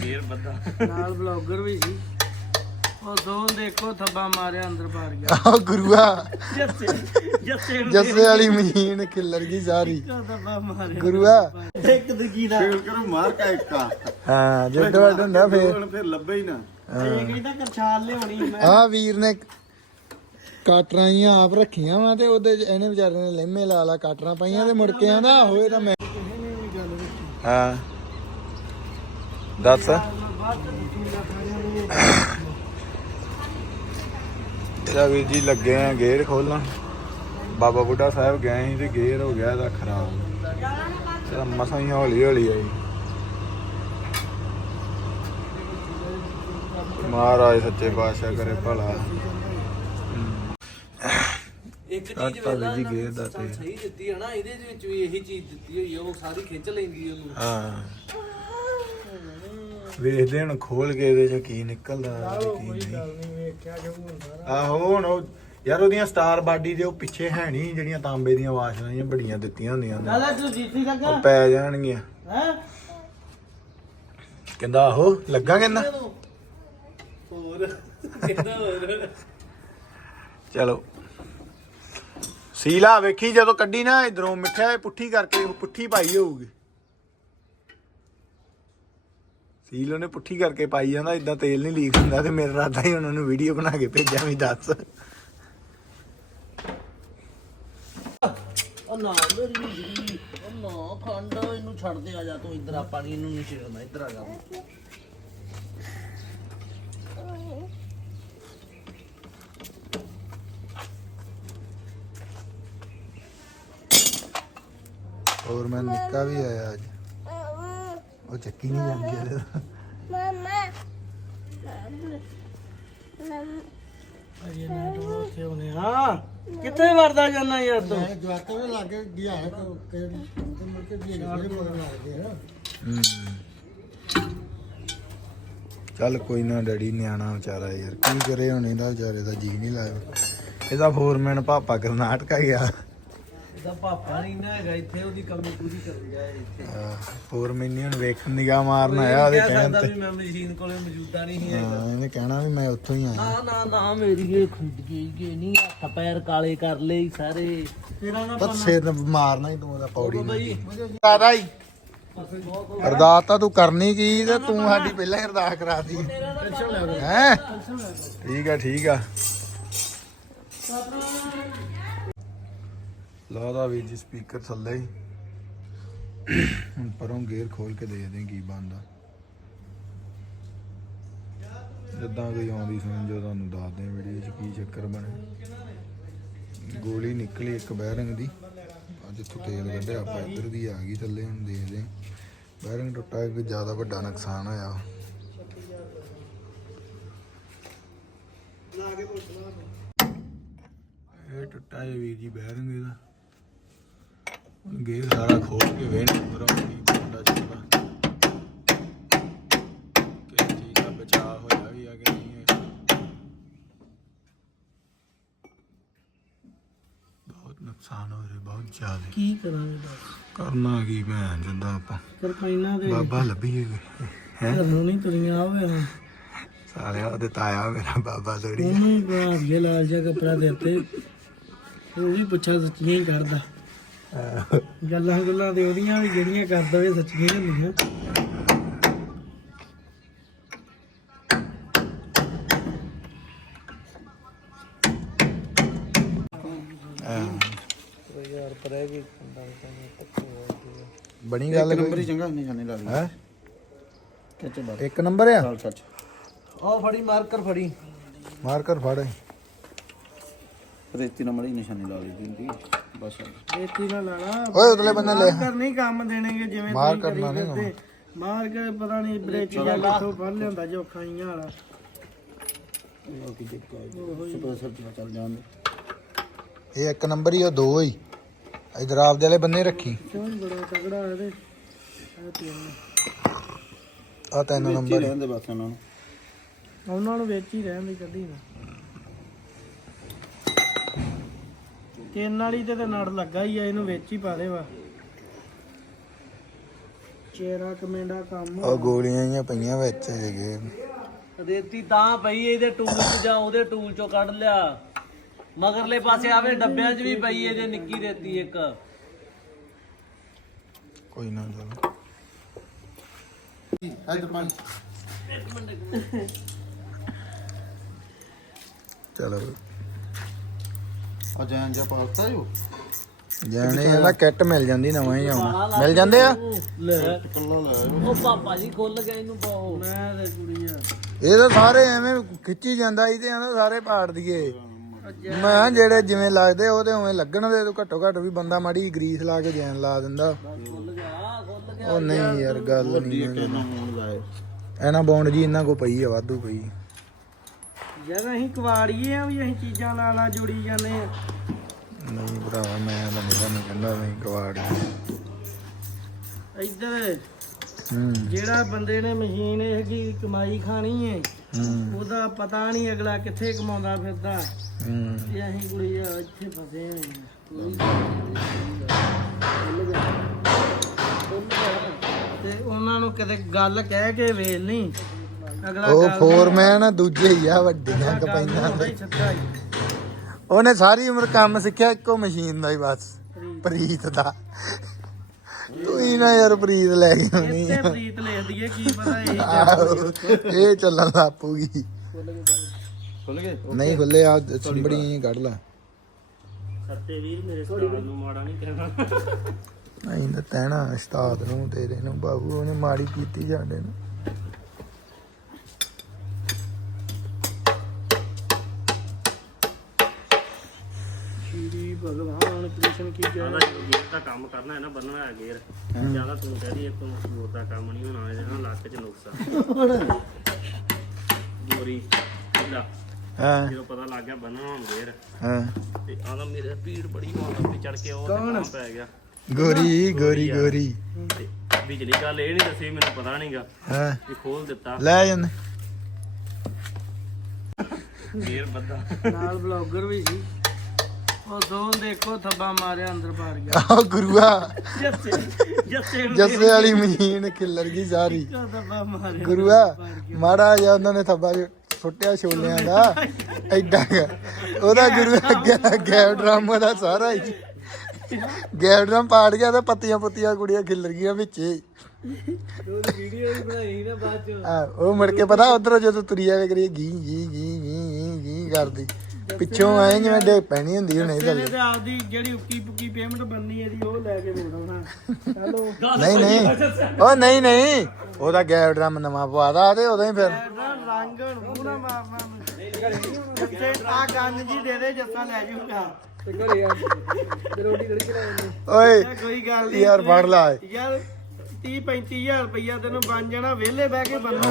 ਫੇਰ ਬੱਦਾ। ਨਾਲ ਬਲੌਗਰ ਵੀ ਸੀ। ਉਹ ਦੋ ਦੇਖੋ ਥੱਬਾ ਮਾਰਿਆ ਅੰਦਰ ਬਾਹਰ ਗਿਆ। ਆ ਗੁਰੂਆ। ਜੱਸੇ ਜੱਸੇ ਨੂੰ ਜੱਸੇ ਵਾਲੀ ਮਸ਼ੀਨ ਖਿੱਲਰ ਗਈ ਸਾਰੀ। ਦੇਖੋ ਥੱਬਾ ਮਾਰਿਆ। ਗੁਰੂਆ। ਇੱਕ ਦੂਜੀ ਦਾ। ਫੇਰ ਕਰੋ ਮਾਰ ਕਾ ਇੱਕਾ ਹਾਂ ਜਿੱਡ ਵੱਡ ਹੁੰਦਾ ਫੇਰ। ਹੁਣ ਫਿਰ ਲੱਭੇ ਹੀ ਨਾ। ਇਹ ਕਹਿੰਦਾ ਕਰਛਾਲ ਲਿਆਉਣੀ ਮੈਂ। ਆ ਵੀਰ ਨੇ ਕਾਟਰਾਂ ਹੀ ਆਪ ਰੱਖੀਆਂ ਵਾ ਤੇ ਉਹਦੇ 'ਚ ਇਹਨੇ ਵਿਚਾਰੇ ਨੇ ਲਹਿਮੇ ਲਾ ਲਾ ਕਾਟਰਾਂ ਪਾਈਆਂ ਤੇ ਮੁੜ ਕੇ ਆਂਦਾ ਹੋਏ ਤਾਂ ਮੈਂ ਹਾਂ। ਦੱਸ ਇਹਦਾ ਵੀਰ ਜੀ ਲੱਗੇ ਆ ਗੇਅਰ ਖੋਲਣ। ਬਾਬਾ ਬੁੱਢਾ ਸਾਹਿਬ ਗਏ ਸੀ ਤੇ ਗੇਅਰ ਹੋ ਗਿਆ ਇਹਦਾ ਖਰਾਬ। ਇਹਦਾ ਮਸਾਂ ਹੀ ਹੌਲੀ ਹੌਲੀ ਆਈ। ਮਹਾਰਾਜ ਸੱਚੇ ਪਾਤਸ਼ਾਹ ਕਰੇ ਭਲਾ। ਇੱਕ ਚੀਜ਼ ਵੇਲਾ ਜੀ ਗੇਅਰ ਦਾ ਤੇ। ਸਹੀ ਦਿੱਤੀ ਹੈ ਨਾ ਇਹਦੇ ਵਿੱਚ ਵੀ ਇਹੀ ਚੀਜ਼ ਦਿੱਤੀ ਹੋਈ ਹੈ ਉਹ ਸਾਰੀ ਖਿੱਚ ਲੈਂਦੀ ਹੈ ਉਹਨੂੰ। ਹਾਂ। ਵੇਖਦੇ ਹੁਣ ਖੋਲ ਕੇ ਇਹਦੇ ਚ ਕੀ ਨਿਕਲਦਾ ਤੇ ਕੀ ਨਹੀਂ। ਨਹੀਂ ਵੇਖਿਆ ਜੋ ਹੁੰਦਾ ਆਹੋ ਹੁਣ ਉਹ ਯਾਰ ਉਹਦੀਆਂ ਸਟਾਰ ਬਾਡੀ ਦੇ ਉਹ ਪਿੱਛੇ ਹੈ ਨਹੀਂ ਜਿਹੜੀਆਂ ਤਾਂਬੇ ਦੀਆਂ ਵਾਸ਼ਲਾਂ ਜਿਹੀਆਂ ਬੜੀਆਂ ਦਿੱਤੀਆਂ ਹੁੰਦੀਆਂ ਨੇ। ਦਾਦਾ ਤੂੰ ਜੀਤੀ ਲੱਗਾ ਉਹ ਪੈ ਜਾਣਗੀਆਂ। ਹੈ? ਕਹਿੰਦਾ ਆਹੋ ਲੱਗਾ ਕਹਿੰਦਾ? ਹੋਰ ਕਿੱਦਾਂ ਹੋਰ? ਚਲੋ। ਸੀਲਾ ਵੇਖੀ ਜਦੋਂ ਕੱਢੀ ਨਾ ਇਧਰੋਂ ਮਿੱਠਾ ਪੁੱਠੀ ਕਰਕੇ ਪੁੱਠੀ ਪਾਈ ਹੋਊਗੀ। ਸੀਲ ਉਹਨੇ ਪੁੱਠੀ ਕਰਕੇ ਪਾਈ ਜਾਂਦਾ ਇਦਾਂ ਤੇਲ ਨਹੀਂ ਲੀਕ ਹੁੰਦਾ ਤੇ ਮੇਰਾ ਰਾਦਾ ਹੀ ਉਹਨਾਂ ਨੂੰ ਵੀਡੀਓ ਬਣਾ ਕੇ ਭੇਜਾਂ ਵੀ ਦੱਸ। ਉਹ ਨਾ ਮੇਰੀ ਜੀ ਉਹ ਨਾ ਖੰਡ ਇਹਨੂੰ ਛੱਡ ਦੇ ਆ ਜਾ ਤੂੰ ਇੱਧਰ ਆ ਪਾਣੀ ਇਹਨੂੰ ਨਹੀਂ ਛੇੜਨਾ ਇੱਧਰ ਆ ਜਾ। ਹੋਰ ਮੈਂ ਨਿੱਕਾ ਵੀ ਆਇਆ ਅੱਜ। ਉਹ ਚੱਕੀ ਨਹੀਂ ਜਾਂਦੀ ਇਹਦੇ ਤੋਂ। ਅਜੇ ਨਾ ਤੂੰ ਉੱਥੇ ਹਾਂ ਕਿੱਥੇ ਵਰਦਾ ਜਾਣਾ ਯਾਰ ਤੂੰ? ਜਵਾਕਾਂ ਦੇ ਲੱਗੇ ਗਿਆ ਹੈ ਕਿ ਮੁੜ ਕੇ ਵੀ ਜਿਹੜੇ ਮਗਰ ਲੱਗਦੇ ਆ। ਹੂੰ। ਚੱਲ ਕੋਈ ਨਾ ਡੈਡੀ ਨਿਆਣਾ ਵਿਚਾਰਾ ਯਾਰ ਕੀ ਕਰੇ ਹੁਣ ਇਹਦਾ ਵਿਚਾਰੇ ਦਾ ਜੀ ਨਹੀਂ ਲੱਗਦਾ। ਇਹਦਾ ਫੋਰਮੈਨ ਪਾਪਾ ਕਰਨਾਟਕਾ ਗਿਆ। ਇਹਦਾ ਪਾਪਾ ਨਹੀਂ ਨਾ ਹੈਗਾ ਇੱਥੇ ਉਹਦੀ ਕਮੀ ਪੂਰੀ ਕਰਨ ਗਿਆ ਇੱਥੇ। ਫੋਰਮੈਨ ਨਹੀਂ ਹੁਣ ਵੇਖਣ ਨਿਗਾਹ ਮਾਰਨ ਆਇਆ ਉਹਦੇ ਕਹਿ ਕਹਿਣ ਸਕਦਾ ਤੇ। ਵੀ ਮੈਂ ਮਸ਼ੀਨ ਕੋਲੇ ਮੌਜੂਦਾ ਨਹੀਂ ਸੀ ਹੈਗਾ। ਹਾਂ ਇਹਨੇ ਕਹਿਣਾ ਵੀ ਮੈਂ ਉੱਥੋਂ ਹੀ ਆਇਆ। ਨਾ ਨਾ ਨਾ ਮੇਰੀ ਇਹ ਖੁੱਦ ਗਈ ਕਿ ਨਹੀਂ ਹੱਥ ਪੈਰ ਕਾਲੇ ਕਰ ਲਏ ਸਾਰੇ। ਤੇਰਾ ਨਾ ਪਰ ਸਿਰ ਮਾਰਨਾ ਹੀ ਤੂੰ ਉਹਦਾ ਪੌੜੀ ਨਾਲ। ਬਈ ਦਾਦਾ ਹੀ ਅਰਦਾਸ ਤਾਂ ਤੂੰ ਕਰਨੀ ਕੀ ਤੇ ਤੂੰ ਸਾਡੀ ਪਹਿਲਾਂ ਹੀ ਅਰਦਾਸ ਕਰਾਤੀ ਹੈ? ਠੀਕ ਆ ਠੀਕ ਆ। ਲਾਦਾ ਵੀਰ ਜੀ ਸਪੀਕਰ ਥੱਲੇ ਹੀ। ਹੁਣ ਪਰੋਂ ਗੇਅਰ ਖੋਲ ਕੇ ਦੇਖਦੇ ਕੀ ਬੰਦਾ ਜਿੱਦਾਂ ਕੋਈ ਆਉਂਦੀ ਸਮਝ ਜੋ ਤੁਹਾਨੂੰ ਦੱਸਦੇ ਵੀਡੀਓ 'ਚ ਕੀ ਚੱਕਰ ਬਣੇ ਗੋਲੀ ਨਿਕਲੀ ਇੱਕ ਬੈਰਿੰਗ ਦੀ। ਅੱਜ ਤੇਲ ਕੱਢਿਆ, ਆਪਾਂ ਇੱਧਰ ਦੀ ਆ ਗਈ ਥੱਲੇ, ਹੁਣ ਦੇਖਦੇ ਹਾਂ। ਬੈਰਿੰਗ ਟੁੱਟਾ ਕਿ ਜ਼ਿਆਦਾ ਵੱਡਾ ਨੁਕਸਾਨ ਹੋਇਆ। ਇਹ ਟੁੱਟਾ ਹੈ ਵੀਰ ਜੀ ਬੈਰਿੰਗ ਇਹਦਾ। ਹੁਣ ਗੇਅਰ ਸਾਰਾ ਖੋਲ ਕੇ ਵੇਣ ਪਰੋਂ ਕੀ ਬੰਦਾ ਚੱਲਦਾ ਕਿ ਚੀਜ਼ ਦਾ ਬਚਾਅ ਹੋਇਆ ਵੀ ਆ ਕਿ ਨਹੀਂ ਬਹੁਤ ਨੁਕਸਾਨ ਹੋ ਰਿਹਾ ਬਹੁਤ ਜ਼ਿਆਦਾ। ਕੀ ਕਰਾਂਗੇ ਦੱਸ ਕਰਨਾ ਕੀ ਭੈਣ ਜਿੰਦਾ ਆਪਾਂ ਕਿਰਪਾਈਨਾਂ ਦੇ ਬਾਬਾ ਲੱਭੀਏ ਹੈ? ਘਰੋਂ ਨਹੀਂ ਤੁਰੀਆਂ ਆਵੇ ਹਾਂ ਸਾਲਿਆ ਉਹਦੇ ਤਾਇਆ ਮੇਰਾ ਬਾਬਾ ਥੋੜੀ ਉਹਨੂੰ ਬਣਾ ਕੇ ਲਾਲ ਜਿਹਾ ਕੱਪੜਾ ਦੇ ਉੱਤੇ। ਉਹ ਵੀ ਪੁੱਛਾ ਸੱਚੀਆਂ ਹੀ ਕਰਦਾ। ਗੱਲਾਂ ਗੱਲਾਂ ਤੇ ਉਹਦੀਆਂ ਵੀ ਜਿਹੜੀਆਂ ਕਰਦਾ ਵੇ ਸੱਚੀਆਂ ਹੀ ਹੁੰਦੀਆਂ। ਯਾਰ ਪਰ ਇਹ ਵੀ ਬਣੀ ਗੱਲ ਨੰਬਰ ਹੀ ਚੰਗਾ ਨਿਸ਼ਾਨੇ ਲਾ ਲਈ। ਹੈ? ਕਿੱਥੇ ਬਾਤ। ਇੱਕ ਨੰਬਰ ਆ? ਸੱਚ। ਉਹ ਫੜੀ ਮਾਰਕਰ ਫੜੀ। ਮਾਰਕਰ ਫੜ। ਰੇਤੀ ਨੰਬਰ ਹੀ ਨਿਸ਼ਾਨੇ ਲਾ ਲਈ ਜਿੰਦੀ ਬਸ। ਰੇਤੀ ਨਾਲ ਲਾਣਾ ਓਏ ਉਤਲੇ ਬੰਨੇ ਲੈ। ਮਾਰਕਰ ਨਹੀਂ ਕੰਮ ਦੇਣਗੇ ਜਿਵੇਂ ਮਾਰ ਕਰਨਾ ਕਰੀ ਨੀ ਫਿਰਦੇ। ਮਾਰ ਕੇ ਪਤਾ ਨਹੀਂ ਬ੍ਰੇਕ ਜਾਂ ਕਿੱਥੋਂ ਫੜ ਲਿਆਂਦਾ ਜੋ ਖਾਈਆਂ ਵਾਲਾ। ਉਹ ਕੀ ਦਿੱਕਤ ਹੈ ਸੁਪਰ ਸਰ ਚੱਲ ਜਾਂਦੇ ਇਹ ਇੱਕ ਨੰਬਰ ਹੀ ਉਹ ਦੋ ਹੀ। ਇਧਰ ਆਪਦੇ ਵਾਲੇ ਬੰਨੇ ਰੱਖੀ। ਕਿਉਂ ਬੜਾ ਤਗੜਾ ਹੈ ਤੇ ਇਹ ਤਿੰਨ ਆ। ਤਿੰਨ ਨੰਬਰ ਨੰਬਰ ਰਹਿੰਦੇ ਬਸ ਉਹਨਾਂ ਨੂੰ। ਉਹਨਾਂ ਨੂੰ ਵਿੱਚ ਹੀ ਰਹਿਣ ਦੀ ਕੱਢੀ ਨਾ। ਤਿੰਨ ਵਾਲੀ ਤੇ ਤਾਂ ਨੜ ਲੱਗਾ ਹੀ ਆ ਇਹਨੂੰ ਵਿੱਚ ਹੀ ਪਾ ਦੇ ਵਾ। ਚੇਰਾ ਕਮੇਂਡਾ ਕੰਮ ਉਹ ਗੋਲੀਆਂ ਹੀ ਪਈਆਂ ਵਿੱਚ ਹੈਗੇ। ਰੇਤੀ ਤਾਂ ਪਈ ਇਹਦੇ ਟੂਲ 'ਚ ਜਾਂ ਉਹਦੇ ਟੂਲ 'ਚੋਂ ਕੱਢ ਲਿਆ। ਮਗਰਲੇ ਪਾਸੇ ਆਵੇ ਡੱਬਿਆਂ 'ਚ ਵੀ ਪਈ ਇਹਦੇ ਨਿੱਕੀ ਰੇਤੀ ਇੱਕ। ਕੋਈ ਨਾ ਚਲੋ। ਪਾਣੀ। ਚਲੋ। ਆ ਜਾਨ ਜਾ ਪਾਲਤਾ ਜੋ ਜਾਣੇ ਇਹਦਾ ਕਿੱਟ ਮਿਲ ਜਾਂਦੀ ਨਵਾਂ ਹੀ ਆਉਣਾ। ਮਿਲ ਜਾਂਦੇ ਆ? ਲੈ। ਕੱਲਾ ਲੈ ਉਹ ਪਾਪਾ ਜੀ ਖੁੱਲ ਗਏ ਇਹਨੂੰ ਪਾਓ। ਮੈਂ ਤੇ ਇਹ ਤਾਂ ਸਾਰੇ ਐਵੇਂ ਖਿੱਚੀ ਜਾਂਦਾ ਇਹ ਤੇ ਆਂਦਾ ਸਾਰੇ ਪਾੜ ਦਈਏ। ਮੈਂ ਜਿਹੜੇ ਜਿਵੇਂ ਲੱਗਦੇ ਉਹਦੇ ਉਵੇਂ ਲੱਗਣ ਦੇ ਤੂੰ ਘੱਟੋ ਘੱਟ ਵੀ ਬੰਦਾ ਮਾੜੀ ਗਰੀਸ ਲਾ ਕੇ ਜੈਨ ਲਾ ਦਿੰਦਾ। ਖੁੱਲ ਗਿਆ ਖੁੱਲ ਗਿਆ ਉਹ ਨਹੀਂ ਯਾਰ ਗੱਲ ਨਹੀਂ ਇਹਨਾਂ ਬੌਂਡ ਜੀ ਇਹਨਾਂ ਕੋ ਪਈ ਆ ਵਾਧੂ ਪਈ। ਜਦ ਅਸੀਂ ਕਵਾੜੀਏ ਆ ਵੀ ਅਸੀਂ ਚੀਜ਼ਾਂ ਨਾਲ ਨਾਲ ਜੁੜੀ ਜਾਂਦੇ ਆ। ਨਹੀਂ ਭਰਾਵਾ ਮੈਂ ਤਾਂ ਨਹੀਂ ਤੁਹਾਨੂੰ ਕਹਿੰਦਾ ਨਹੀਂ ਕਵਾੜ ਇੱਧਰ ਹੂੰ। ਜਿਹੜਾ ਬੰਦੇ ਨੇ ਮਸ਼ੀਨ ਇਹ ਜੀ ਕਮਾਈ ਖਾਣੀ ਏ ਹੂੰ। ਉਹਦਾ ਪਤਾ ਨਹੀਂ ਅਗਲਾ ਕਿੱਥੇ ਕਮਾਉਂਦਾ ਫਿਰਦਾ। ਹੂੰ। ਇਹ ਅਸੀਂ ਕੁੜੀ ਆ ਇੱਥੇ ਫਸੇ ਹੋਏ ਆ। ਕੋਈ ਖੁੱਲ ਗਿਆ। ਖੁੱਲ ਗਿਆ। ਤੇ ਉਹਨਾਂ ਨੂੰ ਕਿਤੇ ਗੱਲ ਕਹਿ ਕੇ ਵੇਖ ਲਈ। ਉਹ ਫੋਰਮੈਨ ਦੁੱਜੇ ਹੀ ਆ ਵੱਡੀਆਂ ਕਪਾਈਆਂ ਉਹਨੇ ਸਾਰੀ ਉਮਰ ਕੰਮ ਸਿੱਖਿਆ ਇੱਕੋ ਮਸ਼ੀਨ ਦਾ ਹੀ ਬਸ ਪ੍ਰੀਤ। ਦਾ। ਤੂੰ ਹੀ ਨਾ ਯਾਰ ਪ੍ਰੀਤ ਲੈ ਕੇ ਆਉਣੀ ਇੱਥੇ ਪ੍ਰੀਤ ਲਿਖ ਦਈਏ ਕੀ ਪਤਾ ਇਹ ਆਹੋ, ਇਹ ਚੱਲਣ ਲੱਪੂਗੀ ਖੁੱਲ ਗਏ ਨਹੀਂ ਖੁੱਲੇ ਆ ਸਿੰਬੜੀ ਕੱਢ ਲੈ। ਸੱਤੇ ਵੀਰ ਮੇਰੇ ਸਟਾਰ ਨੂੰ ਮਾੜਾ ਨਹੀਂ ਕਹਿਣਾ। ਨਹੀਂ ਤਾਂ ਤੈਣਾ ਉਸਤਾਦ ਨੂੰ ਤੇਰੇ ਨੂੰ ਬਾਬੂ ਉਹਨੇ ਮਾੜੀ ਕੀਤੀ ਸਾਡੇ ਨੂੰ। ਭਗਵਾਨ ਕ੍ਰਿਸ਼ਨ ਕੀ ਜੈ ਗੇਰ ਦਾ ਕੰਮ ਕਰਨਾ ਹੈ ਨਾ ਬੰਨਣਾ ਹੈ ਗੇਰ। ਜ਼ਿਆਦਾ ਤੂੰ ਕਹਦੀ ਇੱਕ ਹੋਰ ਦਾ ਕੰਮ ਨਹੀਂ ਹੋਣਾ ਇਹਦੇ ਨਾਲ ਲੱਕ 'ਚ ਨੁਕਸਾ ਗੋਰੀ ਢਿੱਲਾ। ਹਾਂ। ਜਦੋਂ ਪਤਾ ਲੱਗ ਗਿਆ ਬੰਨਣਾ ਹੁਣ ਗੇਰ ਹਾਂ। ਤੇ ਆਂਦਾ ਮੇਰੇ ਭੀੜ ਬੜੀ ਹੋਣ ਤੇ ਚੜ ਕੇ ਉਹ ਤੇ ਕੰਮ ਪੈ ਗਿਆ। ਗੋਰੀ ਗੋਰੀ ਗੋਰੀ। ਤੇ ਬਿਜਲੀ ਗੱਲ ਇਹ ਨਹੀਂ ਦੱਸੀ ਮੈਨੂੰ ਪਤਾ ਨਹੀਂਗਾ ਹਾਂ। ਖੋਲ ਦਿੱਤਾ। ਲੈ ਜਾਂਦੇ। ਗੇਰ ਬੱਦਾ ਨਾਲ ਬਲੌਗਰ ਵੀ ਸੀ। ਉਹ ਦੋਨ ਦੇਖੋ ਥੱਬਾ ਮਾਰਿਆ ਅੰਦਰ ਪਾੜ ਗਿਆ। ਆਹ ਗੁਰੂਆ। ਜੱਸੇ ਜੱਸੇ ਨੂੰ ਜੱਸੇ ਵਾਲੀ ਮਸ਼ੀਨ ਖਿੱਲਰ ਗਈ ਸਾਰੀ। ਦੇਖੋ ਥੱਬਾ ਮਾਰਿਆ ਗੁਰੂਆ ਮਾੜਾ ਜਿਹਾ ਉਹਨਾਂ ਨੇ ਥੱਬਾ ਜਿਹਾ ਸੁੱਟਿਆ ਛੋਲਿਆਂ ਦਾ। ਐਡਾ ਕੁ। ਉਹਦਾ ਗੁਰੂ ਅੱਗੇ ਗੈਪ ਡਰਮ ਦਾ ਸਾਰਾ ਹੀ। ਡਰਮ ਪਾੜ ਗਿਆ ਤੇ ਪੱਤੀਆਂ ਪੁੱਤੀਆਂ ਕੁੜੀਆਂ ਖਿੱਲਰ ਗਈਆਂ ਵਿੱਚੇ ਉਹਦੀ ਵੀਡੀਓ ਵੀ ਬਣਾਈ ਨਾ ਬਾਅਦ ਚ। ਆ ਉਹ ਮੁੜ ਕੇ ਪਤਾ ਉਧਰੋਂ ਜਦੋਂ ਤੁਰੀ ਜਾਵੇ ਕਰੀਏ ਗੀ ਗੀ ਗੀ ਗੀ ਗੀ ਗੀ ਕਰਦੀ। ਪਿੱਛੋਂ ਆਏ ਜਿਵੇਂ ਡੇ ਪੈਣੀ ਹੁੰਦੀ ਹੁਣੇ ਇਹਨੇ ਥੱਲੇ ਤੇ ਆਪਦੀ ਜਿਹੜੀ ਉੱਕੀ ਪੁੱਕੀ ਪੇਮੈਂਟ ਬੰਨੀ ਇਹਦੀ ਉਹ ਲੈ ਕੇ ਮੋੜਾਉਣਾ ਹੈਲੋ ਨਹੀਂ ਨਹੀਂ। ਉਹ ਨਹੀਂ ਨਹੀਂ। ਉਹਦਾ ਗੈਪ ਡਰਮ ਨਵਾਂ ਪਵਾਦਾ ਤੇ ਉਦੋਂ ਹੀ ਫਿਰ। ਰੰਗ ਮੂੰਹ ਨਾ ਮਾਰਨਾ ਜੱਸੇ ਆ ਕੰਨ ਜੀ ਦੇ ਦੇ ਜੱਸਾ ਲੈ ਜਾਊਗਾ ਤੇ ਘਰੇ। ਆ ਰੋਟੀ ਤੜਕੀ ਲੈ ਜਾਂਦੇ ਓਏ ਕੋਈ ਗੱਲ ਨਹੀਂ ਯਾਰ ਫੜ ਲਾ। ਯਾਰ 30 35000 ਰੁਪਈਆ ਤੈਨੂੰ ਬਣ ਜਾਣਾ ਵਿਹਲੇ ਬਹਿ ਕੇ ਬੰਨੋ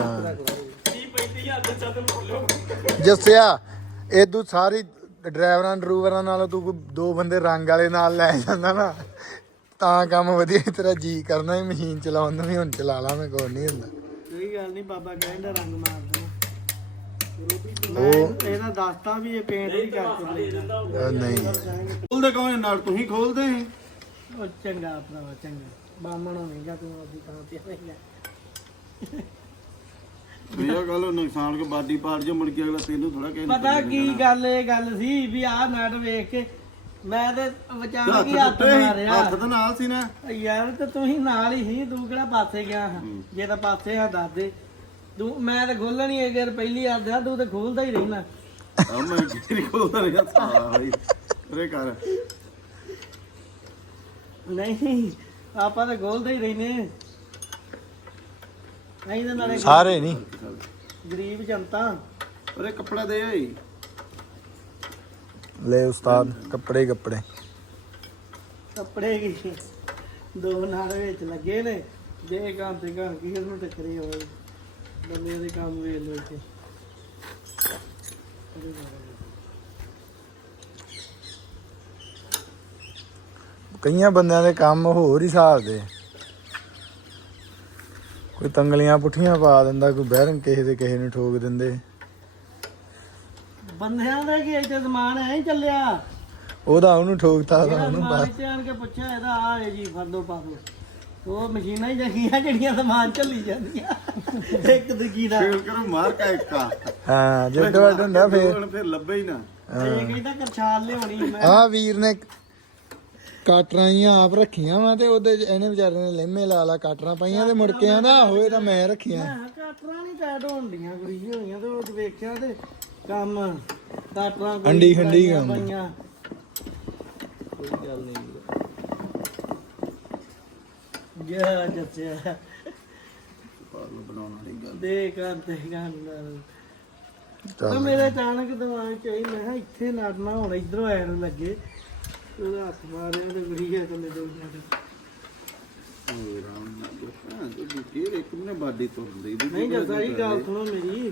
ਜੱਸਿਆ ਇਦੋਂ ਸਾਰੀ ਡਰਾਈਵਰਾਂ ਡਰੂਵਰਾਂ ਨਾਲੋਂ ਤੂੰ ਕੋਈ ਦੋ ਬੰਦੇ ਰੰਗ ਵਾਲੇ ਨਾਲ ਲੈ ਜਾਂਦਾ ਨਾ ਤਾਂ ਕੰਮ ਵਧੀਆ ਤੇਰਾ ਜੀ ਕਰਨਾ ਹੀ ਮਸ਼ੀਨ ਚਲਾਉਣ ਨੂੰ ਵੀ ਹੁਣ ਚਲਾ ਲਾ ਮੈਂ ਕੋਈ ਨਹੀਂ ਹੁੰਦਾ। ਕੋਈ ਗੱਲ ਨਹੀਂ ਬਾਬਾ ਕਹਿੰਦਾ ਰੰਗ ਮਾਰ ਦੇਣਾ ਉਹ ਇਹਦਾ ਦੱਸਤਾ ਵੀ ਇਹ ਪੇਂਟ ਵੀ ਲੈਂਦਾ ਉਹ ਨਹੀਂ। ਖੋਲਦੇ ਕੌਣ ਨਾਲ ਤੁਸੀਂ ਖੋਲਦੇ ਉਹ ਚੰਗਾ ਭਰਾਵਾ ਚੰਗਾ। ਬਾਮਣ ਹੋਵੇਗਾ ਤੂੰ ਆਪਦੀ ਥਾਂ ਤੇ ਆਵੇਂਗਾ ਭਈਆ ਗੱਲ ਨੁਕਸਾਨ ਕੇ ਬਾਡੀ ਪਾੜ ਜੋ ਮੁੜ ਕੇ ਅਗਲਾ ਤੈਨੂੰ ਥੋੜਾ ਕਹਿ ਪਤਾ ਕੀ ਗੱਲ ਇਹ ਗੱਲ ਸੀ ਵੀ ਆਹ ਨਟ ਵੇਖ ਕੇ ਮੈਂ ਤੇ ਵਿਚਾਰ ਕੀ ਹੱਥ ਮਾਰਿਆ। ਹੱਥ ਤਾਂ ਨਾਲ ਸੀ ਨਾ। ਯਾਰ ਤੇ ਤੂੰ ਹੀ ਨਾਲ ਹੀ ਸੀ ਤੂੰ ਕਿਹੜਾ ਪਾਸੇ ਗਿਆ ਹਾਂ? ਜੇ ਤਾਂ ਪਾਸੇ ਆ ਦੱਸ ਦੇ। ਤੂੰ ਮੈਂ ਤਾਂ ਖੋਲਣੀ ਅਗਰ ਪਹਿਲੀ ਆ ਜਾ ਤੂੰ ਤਾਂ ਖੋਲਦਾ ਹੀ ਰਹਿਣਾ। ਆ ਮੈਂ ਕਿਹੜੀ ਖੋਲਦਾ ਰਿਹਾ ਸਾਰਾ ਰੇ ਕਰ ਨਹੀਂ ਆਪਾਂ ਤਾਂ ਖੋਲਦੇ ਹੀ ਰਹਿਨੇ ਨਹੀਂ ਤਾਂ ਨਾਲੇ ਸਾਰੇ ਨਹੀਂ। ਗਰੀਬ ਜਨਤਾ। ਅਰੇ ਕੱਪੜਾ ਦੇ ਓਏ ਲੈ ਉਸਤਾਦ ਕੱਪੜੇ ਕੱਪੜੇ। ਕੱਪੜੇ ਕੀ ਦੋ ਨਾਲ ਵਿੱਚ ਲੱਗੇ ਨੇ। ਜੇ ਕੰਮ ਤੇ ਘਰ ਕੀ ਉਹਨੂੰ ਟੱਕਰੇ ਹੋਏ ਬੰਦੇ ਦੇ ਕੰਮ ਵੇਖ ਲੋ ਇੱਥੇ। ਕਈਆਂ ਬੰਦਿਆਂ ਦੇ ਕੰਮ ਹੋਰ ਹੀ ਹਿਸਾਬ ਦੇ ਕੋਈ ਤੰਗਲੀਆਂ ਪੁੱਠੀਆਂ ਪਾ ਦਿੰਦਾ ਕੋਈ ਬਹਿਰਨ ਕਿਸੇ ਦੇ ਕਿਸੇ ਨੂੰ ਠੋਕ ਦਿੰਦੇ। ਬੰਦਿਆਂ ਦਾ ਕੀ ਇੱਥੇ ਜ਼ਮਾਨ ਐ ਹੀ ਚੱਲਿਆ? ਉਹਦਾ ਉਹਨੂੰ ਠੋਕਤਾ ਉਹਦਾ ਉਹਨੂੰ ਪਾ ਇੱਥੇ ਆਣ ਕੇ ਪੁੱਛਿਆ ਇਹਦਾ ਆ ਹੈ ਜੀ ਫਰਦੋ ਪਾ ਦੋ। ਉਹ ਮਸ਼ੀਨਾਂ ਹੀ ਜਗੀਆਂ ਜਿਹੜੀਆਂ ਸਮਾਨ ਝੱਲੀ ਜਾਂਦੀਆਂ। ਇੱਕ ਦੂਜੀ ਦਾ ਫੇਰ ਕਰੋ ਮਾਰ ਕਾ ਇੱਕਾ ਹਾਂ ਜਦੋਂ ਵੱਡ ਹੁੰਦਾ ਫੇਰ ਹੁਣ ਫਿਰ ਲੱਭੇ ਹੀ ਨਾ। ਇਹ ਕਹਿੰਦਾ ਕਰਛਾਲ ਲਿਆਉਣੀ ਮੈਂ। ਆ ਵੀਰ ਨੇ ਕਾਟਰਾਂ ਹੀ ਆਪ ਰੱਖੀਆਂ ਵਾ ਤੇ ਉਹਦੇ ਚ ਇਹਨੇ ਵਿਚਾਰੇ ਨੇ ਲਹਿਮੇ ਲਾ ਲਾ ਕਾਟਰਾਂ ਪਾਈਆਂ ਤੇ ਮੁੜ ਕੇ ਆਂਦਾ ਹੋਏ ਤਾਂ ਮੈਂ ਰੱਖੀਆਂ। ਮੈਂ ਕਾਟਰਾਂ ਨਹੀਂ ਟੈਟ ਹੋਣਡੀਆਂ ਕੁੜੀ ਜਿਹੀ ਹੋਈਆਂ ਤੇ ਉਹ ਵੇਖਿਆ ਤੇ ਕੰਮ ਕਾਟਰਾਂ ਕੋਈ ਅੰਡੀ ਖੰਡੀ ਕੰਮ। ਪਾਈਆਂ। ਕੋਈ ਗੱਲ ਨਹੀਂ ਬਣਾਉਣ ਵਾਲੀ ਗੱਲ। ਦੇ ਕਰ ਤੇ ਗੱਲ ਤਾਂ ਚੱਲ। ਮੇਰੇ ਅਚਾਨਕ ਦਿਮਾਗ ਚ ਆਈ ਮੈਂ ਕਿਹਾ ਇੱਥੇ ਲੜਨਾ ਹੁਣ ਇਧਰੋਂ ਨੂੰ ਲੱਗੇ। ਉਹਦਾ ਹੱਥ ਮਾਰਿਆ ਤੇ ਗੁੜੀਆ ਥੱਲੇ ਦੋ ਜਾਂਦੇ ਓਏ ਰਾਮ ਨਾਲ ਹਾਂ ਤੇ ਫੇਰ ਇੱਕ ਨੇ ਬਾਡੀ ਤੁਰਦੀ ਦੀ ਨਹੀਂ ਜੱਸਾ ਜੀ ਗੱਲ ਸੁਣੋ ਮੇਰੀ।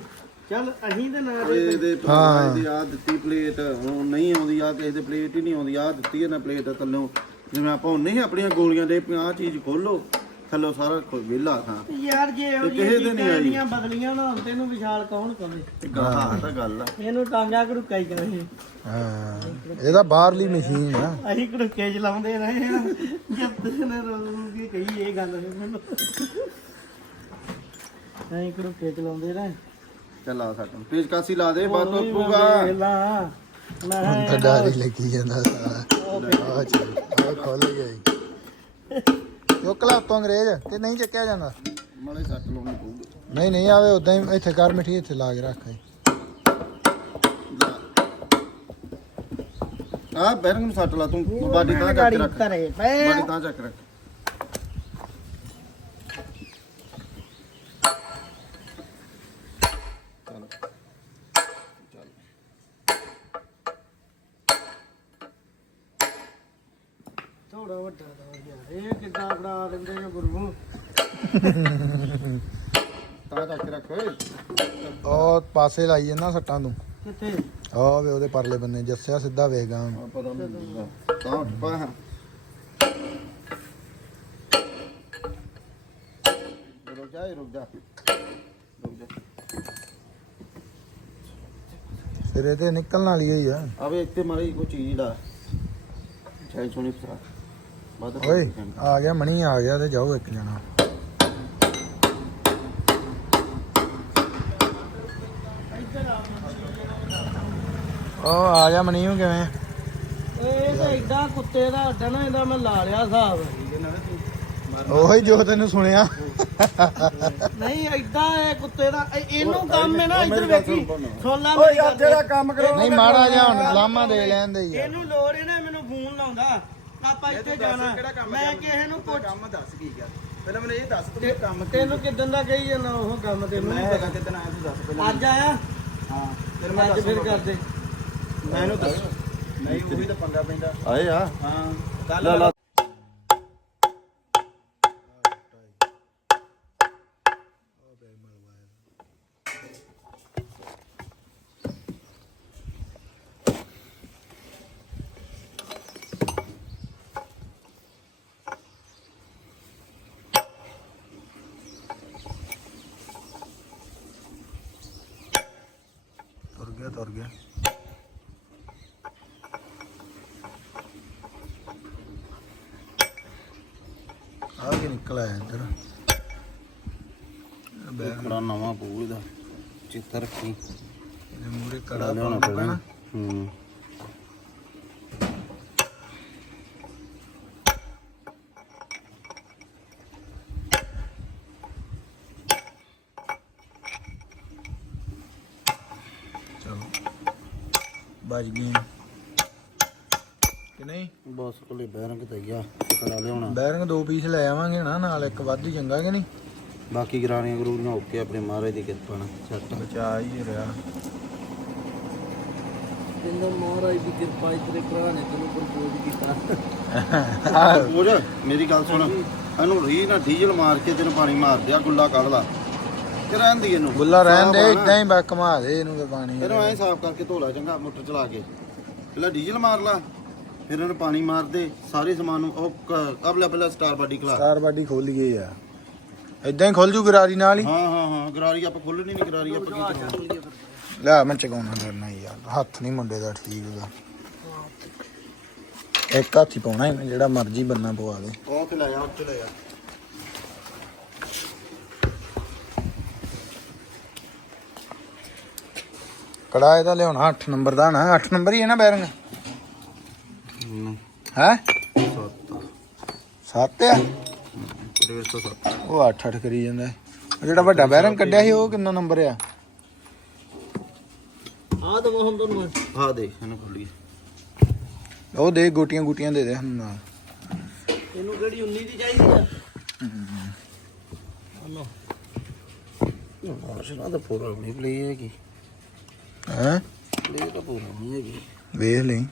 ਚੱਲ ਅਸੀਂ ਤੇ ਨਾ ਦੇ ਇਹਦੇ ਹਾਂ। ਦੀ ਆ ਦਿੱਤੀ ਪਲੇਟ ਹੁਣ ਨਹੀਂ ਆਉਂਦੀ ਆ ਕਿਸੇ ਦੇ ਪਲੇਟ ਹੀ ਨਹੀਂ ਆਉਂਦੀ ਆ ਦਿੱਤੀ ਹੈ ਨਾ ਪਲੇਟ ਥੱਲੋਂ। ਜਿਵੇਂ ਆਪਾਂ ਹੁਣ ਨਹੀਂ ਆਪਣੀਆਂ ਗੋਲੀਆਂ ਦੇ ਪਿਆ ਚੀਜ਼ ਖੋਲੋ। ਥੱਲੋਂ ਸਾਰਾ ਵਿਹਲਾ ਥਾਂ। ਯਾਰ ਜੇ ਉਹ ਤੇ ਕਿਸੇ ਦੇ ਨਹੀਂ ਆਈ। ਦੀਆਂ ਬਦਲੀਆਂ ਨਾ ਹੁਣ ਤੈਨੂੰ ਵਿਸ਼ਾਲ ਕੌਣ ਕਵੇ? ਗਾਹ ਤਾਂ ਗੱਲ ਆ। ਇਹਨੂੰ ਟਾਂਗਾ ਘੜੁੱਕਾ ਹੀ ਕਰੇ। ਹਾਂ ਇਹਦਾ ਬਾਹਰਲੀ ਮਸ਼ੀਨ ਆ। ਅਸੀਂ ਘੜੁੱਕੇ ਚਲਾਉਂਦੇ ਰਹੇ ਆ ਜਦ ਤੱਕ ਨੇ ਕੇ ਕਹੀ ਇਹ ਗੱਲ ਮੈਨੂੰ। ਅਸੀਂ ਘੜੁੱਕੇ ਚਲਾਉਂਦੇ ਰਹੇ। ਚੱਲ ਆ ਸਕਣ ਪੇਜ ਕਾਸੀ ਲਾ ਦੇ ਬਾਤ ਤੁਰੂਗਾ ਵੇਲਾ ਮੈਂ ਹੁਣ ਤਾਂ ਡਰ ਹੀ ਲੱਗੀ ਜਾਂਦਾ ਸਾਰਾ ਆ ਚੱਲ ਆ ਖੁੱਲ ਗਿਆ ਈ। ਚੁੱਕ ਲਾ ਉੱਤੋਂ ਅੰਗਰੇਜ਼ ਤੇ ਨਹੀਂ ਚੱਕਿਆ ਜਾਂਦਾ। ਮਲੇ ਸੱਟ ਲਾਉਣੀ ਪਊਗੀ। ਨਹੀਂ ਨਹੀਂ ਆਵੇ ਉਦਾਂ ਹੀ ਇੱਥੇ ਕਰ ਮਿੱਠੀ ਇੱਥੇ ਲਾ ਕੇ ਰੱਖ ਆ ਬੈਰੰਗ ਨੂੰ ਸੱਟ ਲਾ ਤੂੰ ਬਾਡੀ ਤਾਂ ਚੱਕ ਰੱਖ। ਬਾਡੀ ਤਾਂ ਚੱਕ ਰੱਖ ਚੱਲ ਥੋੜਾ ਵੱਡਾ ਦਾ ਯਾਰ ਇਹ ਕਿੱਦਾਂ ਬਣਾ ਦਿੰਦੇ ਨੇ ਗੁਰੂ ਤਾਂ ਚੱਕ ਰੱਖ ਓਏ ਉਹ ਪਾਸੇ ਲਾਈ ਜਾਂਦਾ ਸੱਟਾਂ ਤੂੰ ਕਿੱਥੇ? ਆ ਵੇ ਉਹਦੇ ਪਰਲੇ ਬੰਨੇ ਜੱਸਿਆ ਸਿੱਧਾ ਵੇਗਾ ਆ ਪਤਾ ਨਹੀਂ ਤਾਂ ਉੱਠ ਪਾ ਹਾਂ। ਰੁਕ ਜਾ ਰੁਕ ਜਾ। ਰੁਕ ਜਾ। ਫਿਰ ਇਹ ਤੇ ਨਿਕਲਣ ਵਾਲੀ ਹੋਈ ਆ। ਆਵੇ ਇੱਥੇ ਮਾਰੀ ਕੋਈ ਚੀਜ਼ ਦਾ ਚਾਹੀ ਸੁਣੀ ਫਸਾ ਬਾਦ ਓਏ ਆ ਗਿਆ ਮਣੀ ਆ ਗਿਆ ਤੇ ਜਾਓ ਇੱਕ ਜਣਾ। ਉਹ ਆ ਗਿਆ ਨੂੰ ਕਿਵੇਂ? ਇਹ ਤਾਂ ਏਦਾਂ ਕੁੱਤੇ ਦਾ ਅੱਡਾ ਨਾ ਇਹਦਾ ਮੈਂ ਲਾ ਲਿਆ ਹਿਸਾਬ। ਉਹੀ ਜੋ ਤੈਨੂੰ ਸੁਣਿਆ। ਨਹੀਂ ਏਦਾਂ ਇਹ ਕੁੱਤੇ ਦਾ ਇਹ- ਇਹਨੂੰ ਕੰਮ ਹੈ ਨਾ ਇੱਧਰ ਵੇਖੀ। ਸੁਣ ਲੈ ਓਏ ਯਾਰ। ਤੇਰਾ ਕੰਮ ਕਰੋ ਨਹੀਂ ਮਾੜਾ ਜਿਹਾ ਹੁਣ ਲਾਮਾ ਦੇ ਲੈਂਦੇ ਯਾਰ। ਇਹਨੂੰ ਲੋੜ ਹੈ ਨਾ ਮੈਨੂੰ ਫੋਨ ਲਾਉਂਦਾ। ਆਪਾਂ ਇੱਥੇ ਜਾਣਾ। ਮੈਂ ਕਿਸੇ ਨੂੰ ਪੁੱਛ ਕੰਮ ਦੱਸ ਕੀ ਗਿਆ? ਪਹਿਲਾਂ ਮੈਨੂੰ ਇਹ ਦੱਸ ਤੂੰ ਕੰਮ ਤੈਨੂੰ ਕਿਦਾਂ ਦਾ ਕਹੀ ਜਾਂਦਾ ਉਹ ਕੰਮ ਤੈਨੂੰ? ਮੈਂ ਨਹੀਂ ਪਤਾ ਆਇਆ ਤੂੰ ਦੱਸ ਪਹਿਲਾਂ ਅੱਜ ਆਇਆ? ਹਾਂ ਫਿਰ ਮੈਂ ਅੱਜ ਫਿਰ ਕਰਦੇ। ਮੈਨੂੰ ਦੱਸ। ਨਹੀਂ ਉਹੀ ਤਾਂ ਪੰਗਾ ਪੈਂਦਾ। ਆਏ ਆ। ਹਾਂ ਕੱਲ ਆ ਕੇ ਨਿਕਲ ਆਇਆ ਇੱਧਰ ਬੜਾ ਨਵਾਂ ਪੂ ਇਹਦਾ। ਚਿੱਤਰ ਰੱਖੀ। ਇਹਦੇ ਮੂਰੇ ਕੜਾ ਲਿਆਉਣਾ ਪਾਉਣਾ ਪੈਣਾ। ਹੂੰ। ਚਲੋ। ਬਚ ਗਏ ਕਿ ਨਹੀਂ? ਬਸ ਕੋਲੇ ਬੈਰੰਗ ਤੇ ਗਿਆ ਕਰਾ ਲਿਆਉਣਾ ਬੈਰਿੰਗ ਦੋ ਪੀਸ ਲੈ ਆਵਾਂਗੇ ਨਾ ਨਾਲ ਇੱਕ ਵੱਧ ਹੀ ਚੰਗਾ ਕਿ ਨਹੀਂ? ਬਾਕੀ ਗਰਾਣੀਆਂ ਗਰੂਰੀਆਂ ਓਕੇ ਆਪਣੇ ਮਹਾਰਾਜ ਦੀ ਕਿਰਪਾ ਨਾਲ ਸੈੱਟ। ਬਚਾ ਹੀ ਰਿਹਾ। ਜਿੰਦਾ ਮਹਾਰਾਜ ਦੀ ਕਿਰਪਾ ਇਤਰੇ ਭਰਾ ਨੇ ਤੈਨੂੰ ਪ੍ਰਪੋਜ਼ ਕੀਤਾ। ਪੂਜ ਮੇਰੀ ਗੱਲ ਸੁਣ। ਇਹਨੂੰ ਰੀ ਨਾ ਡੀਜ਼ਲ ਮਾਰ ਕੇ ਤੈਨੂੰ ਪਾਣੀ ਮਾਰ ਦਿਆ ਗੁੱਲਾ ਕੱਢ ਲਾ। ਤੇ ਰਹਿੰਦੀ ਇਹਨੂੰ। ਗੁੱਲਾ ਰਹਿਣ ਦੇ। ਇਦਾਂ ਹੀ ਬਾ ਘਮਾ ਦੇ ਇਹਨੂੰ ਤੇ ਪਾਣੀ ਇਹਨੂੰ ਐਂ ਸਾਫ਼ ਕਰਕੇ ਧੋ ਲੈ ਚੰਗਾ ਮੋਟਰ ਚਲਾ ਕੇ। ਪਹਿਲਾਂ ਡੀਜ਼ਲ ਮਾਰ ਲਾ। ਫਿਰ ਇਹਨੂੰ ਪਾਣੀ ਮਾਰਦੇ ਸਾਰੇ ਸਮਾਨ ਨੂੰ ਉਹ ਕ- ਅਬਲਾ ਸਟਾਰ ਬਾਡੀ ਖਲਾ। ਸਟਾਰ ਬਾਡੀ ਖੋਲ ਗਈ ਆ ਇਦਾਂ ਹੀ ਖੁੱਲ ਜੂ ਗਰਾਰੀ ਨਾਲ ਹੀ? ਹਾਂ ਹਾਂ ਹਾਂ ਗਰਾਰੀ ਆਪਾਂ ਖੋਲਣੀ ਨਹੀਂ ਗਰਾਰੀ ਆਪਾਂ ਕੀ ਕਰਾਂਗੇ ਲੈ ਮੈਂ ਚਗਾਉਣਾ ਕਰਨਾ ਈ ਯਾਰ ਹੱਥ ਨਹੀਂ ਮੁੰਡੇ ਦਾ ਠੀਕ ਉਹਦਾ ਇੱਕ ਹੱਥ ਹੀ ਪਾਉਣਾ ਇਹਨੇ, ਜਿਹੜਾ ਮਰਜ਼ੀ ਬੰਨਾ ਪਵਾ ਦੇ। ਉਹ ਤੇ ਲੈ ਆ ਉੱਥੇ ਲੈ ਆ। ਕੜਾ ਇਹਦਾ ਲਿਆਉਣਾ 8 ਨੰਬਰ ਦਾ ਨਾ 8 ਨੰਬਰ ਹੀ ਹੈ ਨਾ ਬੈਰਿੰਗ? ਹੈ? ਸੱਤ। 7 ਆ? ਰੇਸ ਤੋਂ ਸੱਤ। ਉਹ 8 8 ਕਰੀ ਜਾਂਦਾ। ਉਹ ਜਿਹੜਾ ਵੱਡਾ ਬੈਰਿੰਗ ਕੱਢਿਆ ਸੀ ਉਹ ਕਿੰਨਾ ਨੰਬਰ ਆ? ਆ ਤਾਂ ਹੁਣ ਤੁਹਾਨੂੰ ਹਾਂ ਦੇ ਇਹਨੂੰ ਖੋਲੀ ਉਹ ਦੇ ਗੋਟੀਆਂ ਗੋਟੀਆਂ ਦੇ ਦੇ ਸਾਨੂੰ ਨਾਲ। ਇਹਨੂੰ ਕਿਹੜੀ 19 ਦੀ ਚਾਹੀਦੀ ਆ? ਮਾਸ਼ਾਅੱਲਾ ਤਾਂ ਪੂਰਾ ਨਹੀਂ ਪਲੇ ਹੈਗੀ। ਹੈ? ਪਲੇ ਤਾਂ ਪੂਰਾ ਨਹੀਂ ਹੈਗੀ। ਵੇਖ ਲਈ।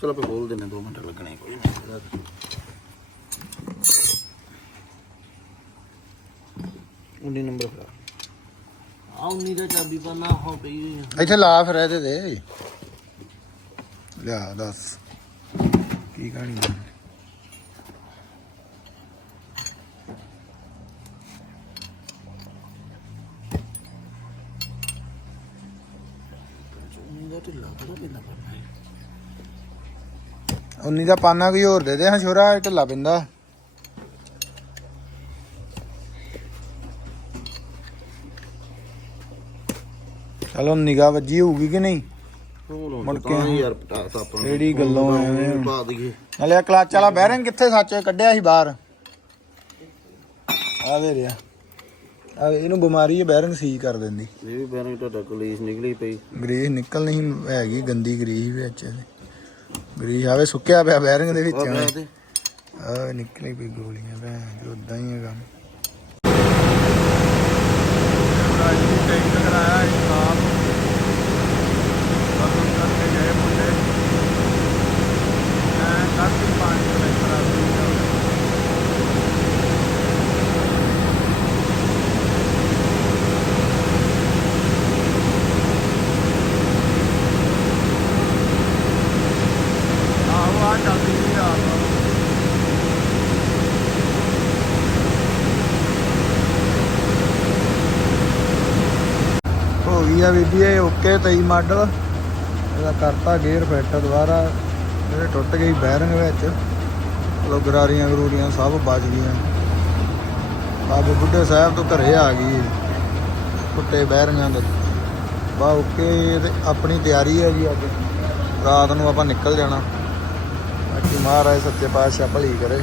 ਚਲੋ ਆਪਾਂ ਖੋਲ ਦਿੰਦੇ 2 ਮਿੰਟ ਲੱਗਣੇ ਕੋਈ ਨਹੀਂ ਉਹਨੇ ਨੰਬਰ ਫੜਾ। ਆ 19 ਦਾ ਚਾਬੀ ਪਾਣਾ ਹੋ ਪਈ ਇੱਥੇ ਲਾ ਫਿਰ ਇਹਦੇ ਦੇ ਲਿਆ ਦੱਸ। ਕੀ ਕਹਾਣੀ ਹੈ 19 ਦਾ ਪਾਨਾ ਕੋਈ ਹੋਰ ਦੇ ਦੇ ਹਾਂ ਛੋਰਾ ਇਹ ਢਿੱਲਾ ਪੈਂਦਾ। ਚਲੋ ਨਿਗਾਹ ਵੱਜੀ ਹੋਊਗੀ ਕਿ ਨਹੀਂ? ਮੁੜ ਕੇ ਯਾਰ ਆਪਾਂ ਕਿਹੜੀ ਗੱਲੋਂ ਐਵੇਂ ਪਾ ਦਈਏ। ਨਾਲੇ ਆ ਵਾਲਾ ਬੈਰਿੰਗ ਕਿੱਥੇ ਸੱਚ ਕੱਢਿਆ ਸੀ ਬਾਹਰ? ਆ ਦੇ ਰਿਆ ਆ ਇਹਨੂੰ ਬਿਮਾਰੀ ਹੈ ਬੈਰਿੰਗ ਸੀ ਕਰ ਦਿੰਦੀ। ਇਹ ਵੀ ਬੈਰਿੰਗ ਤੁਹਾਡਾ ਗਰੀਸ ਨਿਕਲੀ ਪਈ। ਗਰੀਸ ਨਿਕਲ ਨਹੀਂ ਹੈਗੀ ਗੰਦੀ ਗਰੀਸ ਵਿੱਚ। ਇਹਦੇ ਗਰੀਸ ਆਵੇ ਸੁੱਕਿਆ ਪਿਆ ਬੈਰਿੰਗ ਦੇ ਵਿੱਚ ਆ ਨਿਕਲੀ ਪਈ ਗੋਲੀਆਂ ਭੈਣ ਜੋ ਉਦਾਂ ਹੀ ਹੈਗਾ ਹੋ ਗਈ ਆ ਬੀਬੀ, ਇਹ ਓਕੇ 23 ਮਾਡਲ। ਇਹਦਾ ਕਰਤਾ ਗੇਅਰ ਫਿੱਟ ਦੁਬਾਰਾ। ਜਿਹੜੇ ਟੁੱਟ ਗਈ ਬੈਰਿੰਗ ਵਿੱਚ। ਚਲੋ ਗਰਾਰੀਆਂ ਗਰੂਰੀਆਂ ਸਭ ਬਚ ਗਈਆਂ। ਬਾਬੇ ਬੁੱਢੇ ਸਾਹਿਬ ਤੋਂ ਘਰੇ ਆ ਗਈ ਟੁੱਟੇ ਬੈਰਿੰਗਾਂ ਦੇ। ਬਾ, ਓਕੇ, ਤੇ ਆਪਣੀ ਤਿਆਰੀ ਹੈ ਜੀ ਅੱਜ। ਰਾਤ ਨੂੰ ਆਪਾਂ ਨਿਕਲ ਜਾਣਾ। ਬਾਕੀ ਮਹਾਰਾਜ ਸੱਚੇ ਪਾਤਸ਼ਾਹ ਭਲੀ ਕਰੇ।